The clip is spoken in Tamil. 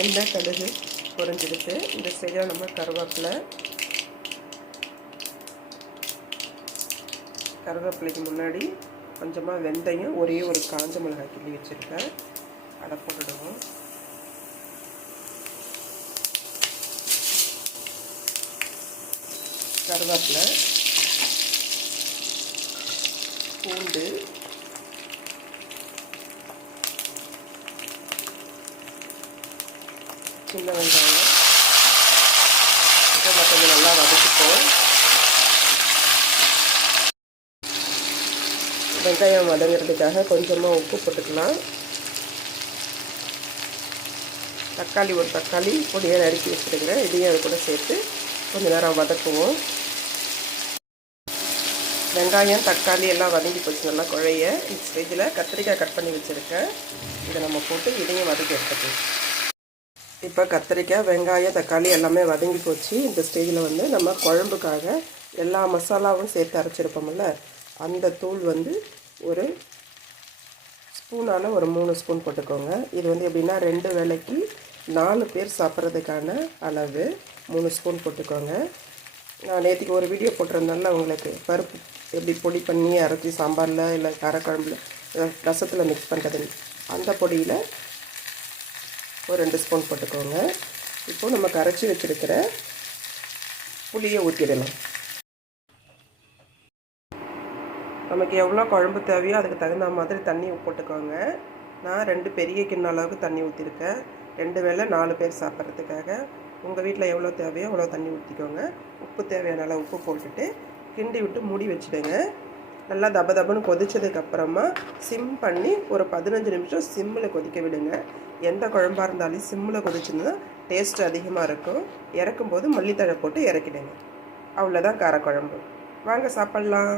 எண்ணெய் கடுகு பொரிஞ்சிடுச்சு. இந்த ஸ்டேஜில் நம்ம கருவேப்பிலைக்கு முன்னாடி கொஞ்சமாக வெந்தயம், ஒரே ஒரு காஞ்ச மிளகாய் கிள்ளி வச்சுருக்கேன், அதை போட்டுடுவோம். கருவேப்பிலை, பூண்டு, சின்ன வெங்காயம், இதெல்லாம் கொஞ்சம் நல்லா வதக்கிப்போம். வெங்காயம் வதங்கிறதுக்காக கொஞ்சமாக உப்பு போட்டுக்கலாம். ஒரு தக்காளி பொடியாக நறுக்கி வச்சுருக்கிறேன், இதையும் அது கூட சேர்த்து கொஞ்சம் நேரம் வதக்குவோம். வெங்காயம் தக்காளி எல்லாம் வதங்கி போச்சு நல்லா குழைய. இந்த ஸ்டேஜில் கத்திரிக்காய் கட் பண்ணி வச்சுருக்கேன், இதை நம்ம போட்டு இதையும் வதக்கி எடுத்துக்கலாம். இப்போ கத்திரிக்காய், வெங்காயம், தக்காளி எல்லாமே வதங்கி போச்சு. இந்த ஸ்டேஜில் நம்ம குழம்புக்காக எல்லா மசாலாவும் சேர்த்து அரைச்சிருப்போம்ல, அந்த தூள் ஒரு ஸ்பூனால் ஒரு 3 ஸ்பூன் போட்டுக்கோங்க. இது எப்படின்னா 2 வேளைக்கு 4 பேர் சாப்பிட்றதுக்கான அளவு 3 ஸ்பூன் போட்டுக்கோங்க. நான் நேற்றுக்கு ஒரு வீடியோ போட்டிருந்தேன்ல உங்களுக்கு, பருப்பு எப்படி பொடி பண்ணி அரைச்சி சாம்பாரில் இல்லை காரக்குழம்புல ரசத்தில் மிக்ஸ் பண்ணுறதுன்னு, அந்த பொடியில் ஒரு 2 ஸ்பூன் போட்டுக்கோங்க. இப்போது நம்ம கரைச்சி வச்சுருக்கிற புளியை ஊற்றிடலாம். நமக்கு எவ்வளோ குழம்பு தேவையோ அதுக்கு தகுந்த மாதிரி தண்ணி போட்டுக்கோங்க. நான் 2 பெரிய கிண்ண அளவுக்கு தண்ணி ஊற்றிருக்கேன், 2 வேளை 4 பேர் சாப்பிட்றதுக்காக. உங்கள் வீட்டில் எவ்வளோ தேவையோ அவ்வளோ தண்ணி ஊற்றிக்கோங்க. உப்பு தேவையான அளவு உப்பு போட்டுட்டு கிண்டி விட்டு மூடி வச்சுடுங்க. நல்லா தபன்னு கொதித்ததுக்கப்புறமா சிம் பண்ணி ஒரு 15 நிமிஷம் சிம்மில் கொதிக்க விடுங்க. எந்த குழம்பாக இருந்தாலும் சிம்மில் கொதிச்சுன்னா டேஸ்ட் அதிகமாக இருக்கும். இறக்கும்போது மல்லித்தழை போட்டு இறக்கிடுங்க. அவ்வளோதான் காரக்குழம்பு. வாங்க சாப்பிட்லாம்.